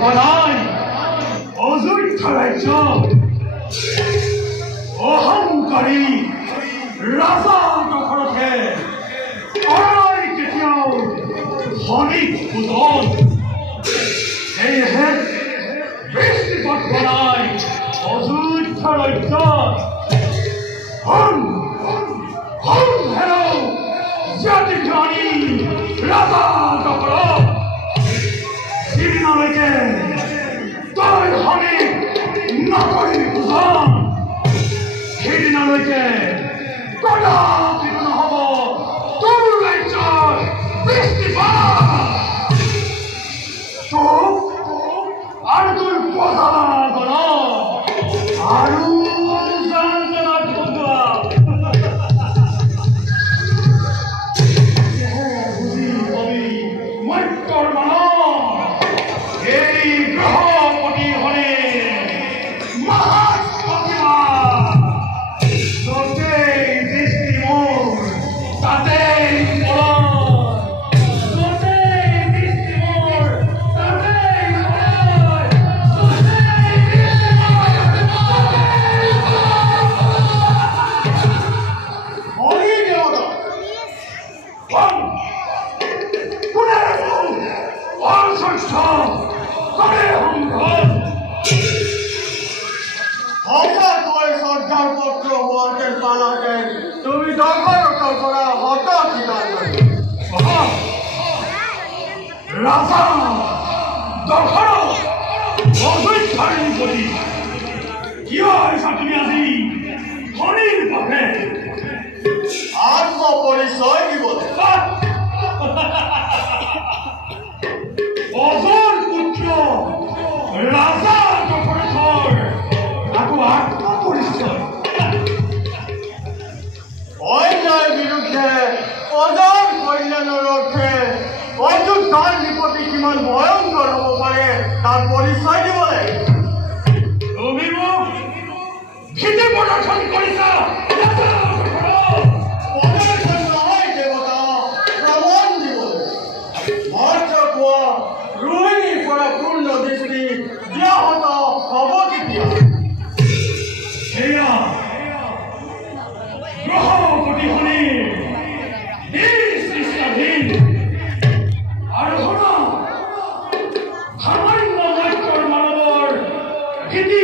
নাই অযোধ্যা ৰাজ্য অহংকাৰী ৰাজা দশৰথে অৰাই কেতিয়াও ধনীক পূজন সেয়েহে বৃষ্টিপাত হোৱা নাই অযোধ্যা ৰাজ্যত হেৰৌ জাতিঘানী ৰাজা দশৰথ সিদিনালৈকে তই ধনীক নকৰিবি পূজন সেইদিনালৈকে কদাপি নহ'ব তোৰ ৰাজ্যত বৃষ্টিপাত তোক আৰু তোৰ প্ৰজাগণ আৰু জানজনাত বন্ধুৱা বুজি পাবি মত্যৰ মানৱ এই গ্ৰহপতি হৰে মহাত্মা য'তেই দৃষ্টি মোৰ তাতেই ৰাজা দশৰথ অযোধ্যাধিপতি কিয় আহিছা তুমি আজি ধনীৰ পথে আত্মপৰিচয় দিবলৈ অজৰ পুত্ৰ ৰাজা দশৰথৰ আকৌ আত্মপৰিচয় অন্যায় বিৰুদ্ধে অজৰ কল্যাণৰ অৰ্থে অযোধ্যাৰ বিপত্তি কিমান ভয়ংকৰ হ'ব পাৰে তাৰ পৰিচয় দিবলৈ তুমি মোক ভীতি প্ৰদৰ্শন কৰিছা প্ৰদৰ্শন নহয় দেৱতা প্ৰমাণ দিবলৈ মাত্ৰ কোৱা ৰোহিণীৰ পৰা পূৰ্ণ দৃষ্টি ব্যাহত হ'ব কেতিয়া সেয়া গ্ৰহপতি শনিৰ নিজ ইচ্ছাধীন আৰু শুনা সামান্য মত্যৰ মানৱৰ ভীতি